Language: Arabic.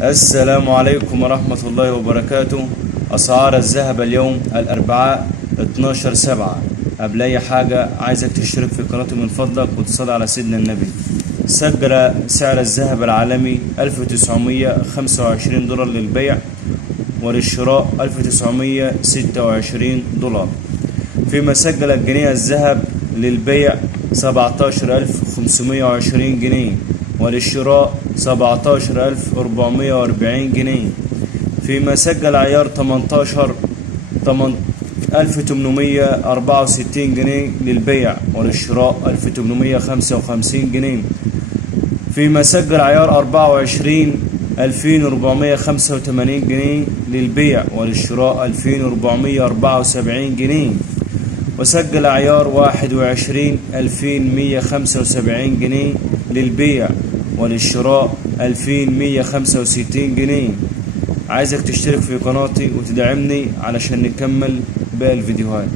السلام عليكم ورحمة الله وبركاته. أسعار الذهب اليوم الأربعاء 12/7. قبل أي حاجة عايزك تشترك في قناتي من فضلك وتصلي على سيدنا النبي. سجل سعر الذهب العالمي 1925 دولار للبيع، وللشراء 1926 دولار. فيما سجل الجنيه الذهب للبيع 17520 جنيه، وللشراء 17440 جنيه. فيما سجل عيار 18 1864 جنيه للبيع، وللشراء 1855 جنيه. فيما سجل عيار 24 2485 جنيه للبيع، وللشراء 2474 جنيه. وسجل عيار 21 2175 جنيه للبيع، وللشراء 2165 جنيه. عايزك تشترك في قناتي وتدعمني علشان نكمل باقي الفيديوهات.